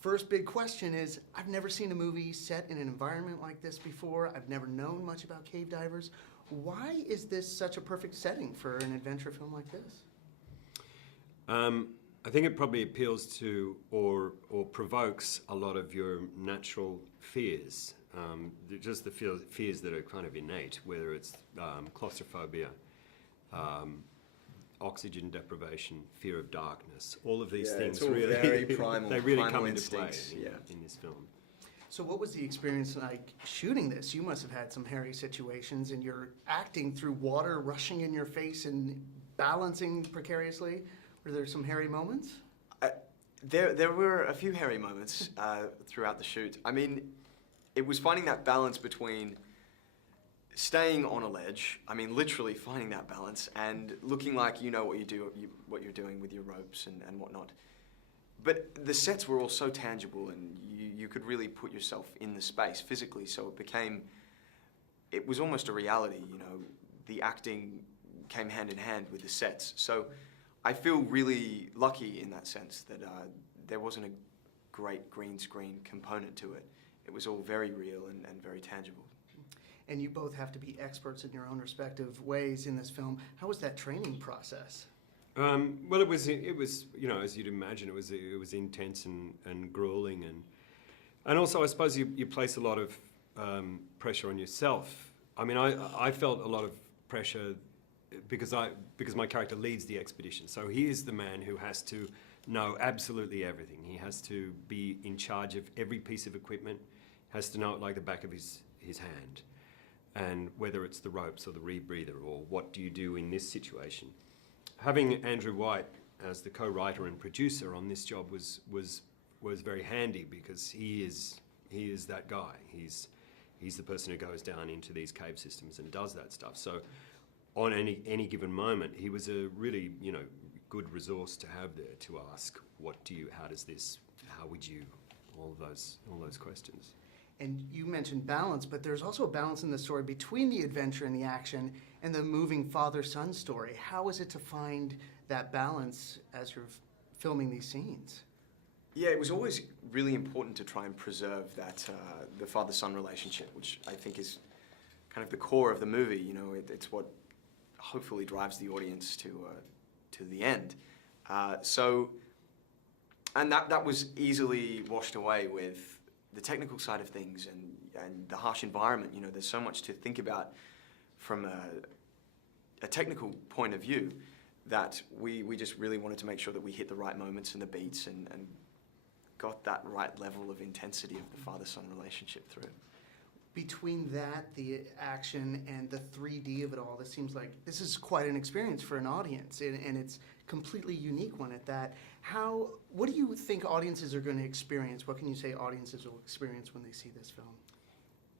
first big question is, I've never seen a movie set in an environment like this before. I've never known much about cave divers. Why is this such a perfect setting for an adventure film like this? I think it probably appeals to or provokes a lot of your natural fears, just the fears that are kind of innate, whether it's claustrophobia, oxygen deprivation, fear of darkness. All of these things it's all really, very primal, they really primal come into instincts, play in this film. So what was the experience like shooting this? You must have had some hairy situations, and you're acting through water rushing in your face and balancing precariously. Were there some hairy moments? There were a few hairy moments throughout the shoot. I mean, it was finding that balance between staying on a ledge, I mean literally finding that balance, and looking like you know what what you're doing with your ropes and whatnot. But the sets were all so tangible, and you could really put yourself in the space physically, so it was almost a reality, you know. The acting came hand in hand with the sets. So I feel really lucky in that sense that there wasn't a great green screen component to it. It was all very real and very tangible. And you both have to be experts in your own respective ways in this film. How was that training process? Well, it was you know, as you'd imagine, it was intense and grueling, and also I suppose you place a lot of pressure on yourself. I mean, I felt a lot of pressure because my character leads the expedition. So he is the man who has to know absolutely everything. He has to be in charge of every piece of equipment, has to know it like the back of his hand, and whether it's the ropes or the rebreather or what do you do in this situation. Having Andrew Wight as the co-writer and producer on this job was very handy, because he is that guy. He's the person who goes down into these cave systems and does that stuff. So on any given moment, he was a really, you know, good resource to have there to ask, how would you, all those questions. And you mentioned balance, but there's also a balance in the story between the adventure and the action and the moving father-son story. How is it to find that balance as you're filming these scenes? Yeah, it was always really important to try and preserve that the father-son relationship, which I think is kind of the core of the movie. You know, it's what hopefully drives the audience to the end. And that was easily washed away with the technical side of things and the harsh environment. You know, there's so much to think about from a technical point of view that we just really wanted to make sure that we hit the right moments and the beats and got that right level of intensity of the father-son relationship through. Between that, the action, and the 3D of it all, this seems like this is quite an experience for an audience, and it's completely unique one at that. What do you think audiences are going to experience? What can you say audiences will experience when they see this film?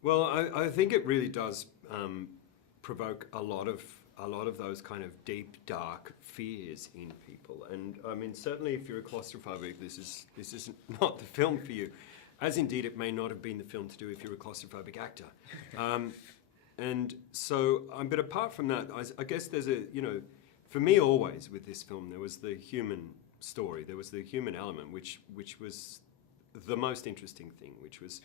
Well, I think it really does provoke a lot of those kind of deep, dark fears in people. And I mean, certainly if you're a claustrophobic, this is not the film for you. As indeed it may not have been the film to do if you're a claustrophobic actor. And so, but apart from that, I guess there's for me always with this film, there was the human story, there was the human element, which was the most interesting thing, which was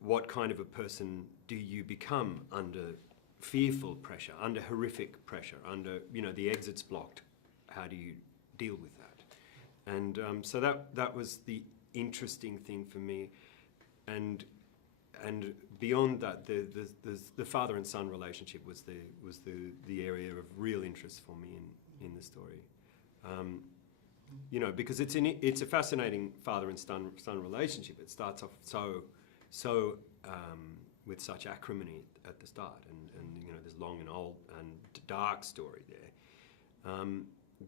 what kind of a person do you become under fearful pressure, under horrific pressure, under, the exit's blocked. How do you deal with that? And so that was the interesting thing for me, and beyond that, the father and son relationship was the area of real interest for me in the story, because it's a fascinating father and son relationship. It starts off so with such acrimony at the start, and this long and old and dark story there,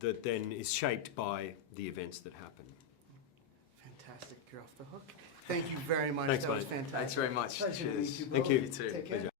that then is shaped by the events that happen. Fantastic. You're off the hook. Thank you very much. Thanks, that was mate. fantastic. Thanks very much. Pleasure to Cheers. meet you both. Thank you. Take care.